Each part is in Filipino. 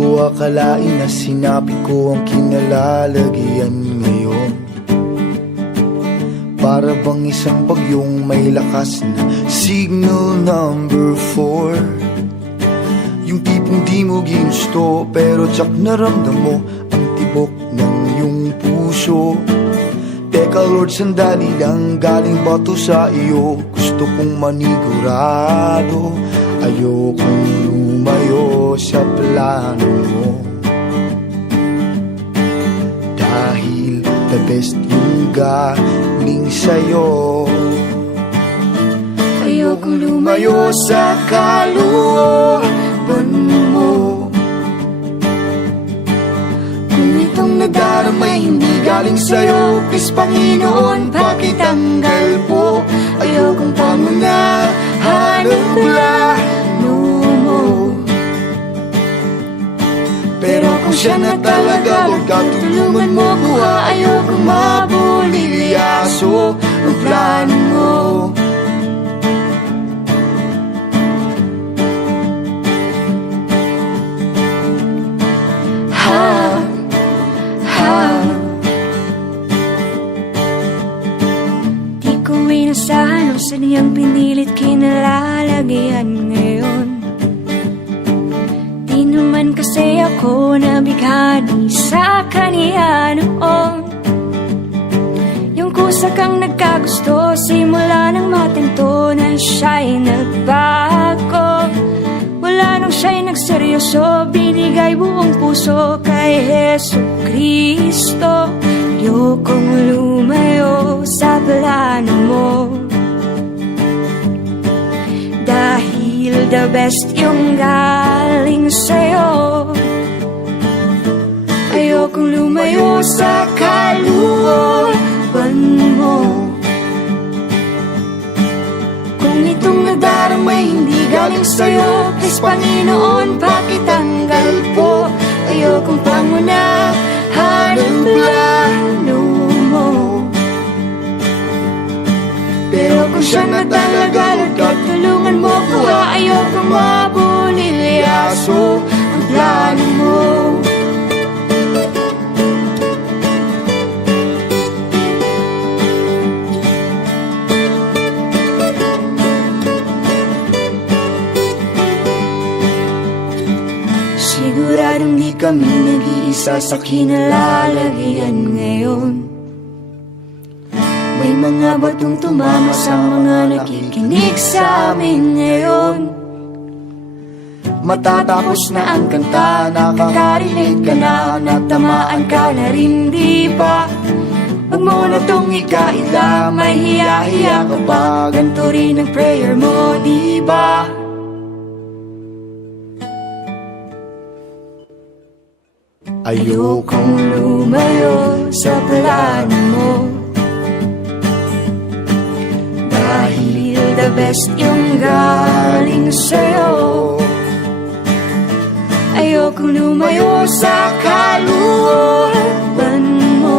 ko akalain na sinabi ko ang kinalalagyan ngayon. Para bang isang bagyong may lakas na signal number 4. Yung tipong di mo ginusto pero tsak naramdam mo ang tibok ng iyong puso. Teka Lord, sandali lang, galing ba to sa iyo? Gusto kong manigurado, ayokong lumayo sa plano mo. Dahil the best yung galing sa'yo. Ayokong lumayo sa kalooban mo. Kung itong nadaramay hindi galing sa'yo, please Panginoon, pakitanggal po. Ayokong pangunahan ang plano mo. Pero kung siya na talaga, huwag ka tulungan mo ko. Ayokong mabulilyaso ang plano mo. Di ko inasahan o sadyang pinilit kinalalagyan ngayon. Di naman kasi ako nabighani sa kaniya noon. Yung kusa kang nagkagusto, simula nang matanto na siya'y nagbago. Wala nang siya'y nagseryoso, binigay buong puso kay Jesucristo. Ayokong lumayo sa plano mo. Dahil the best yung galing sa'yo. Ayokong lumayo sa kalooban mo. Kung itong nadaramay hindi galing sa'yo, please Panginoon, pakitanggal po. Ayokong pangunahan ang plano mo. Pero kung siya na talaga, Lord God, tulungan mo ko. Ayokong mabulilyaso ang plano mo. Siguradong di kami nag-iisa sa kinalalagyan ngayon. May mga batong tumama sa mga nakikinig sa amin ngayon. Matatapos na ang kanta, nakakarinig ka na, natamaan ka na rin, di ba? Huwag mo na tong ikaila, may hiya-hiya ka pa, ganito rin ang prayer mo, di ba? Ayokong lumayo sa plano mo. Dahil the best yung galing sa'yo. Ayokong lumayo sa kalooban mo.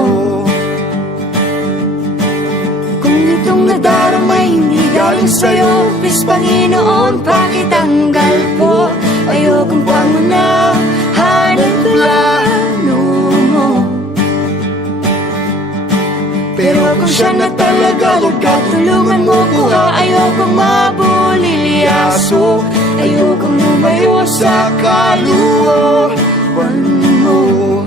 Kung itong nadaramay hindi galing sa'yo, please Panginoon, pakitanggal po. Ayokong pangunahan ang plano mo. Pero kung siya na talaga, huwag ka tulungan mo ko. Ayokong mabulilyaso. Ayokong lumayo sa kalooban mo.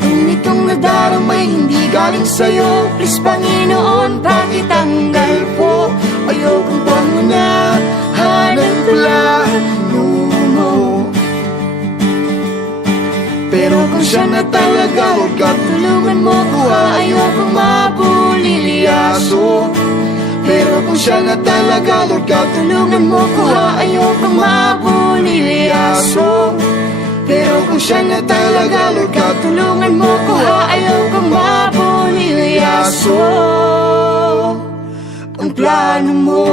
Kung itong nadaramay hindi galing sa'yo, please Panginoon, pakitanggal po. Ayokong pangunahan ang plano mo. Pero kung siya na talaga, huwag ka tulungan mo ko. Ayokong mabulilyaso. Pero kung siya na talaga, Lord God, tulungan mo ko. Ayokong mabulilyaso. Pero kung siya na talaga, Lord God, tulungan mo ko. Ayokong mabulilyaso ang plano mo.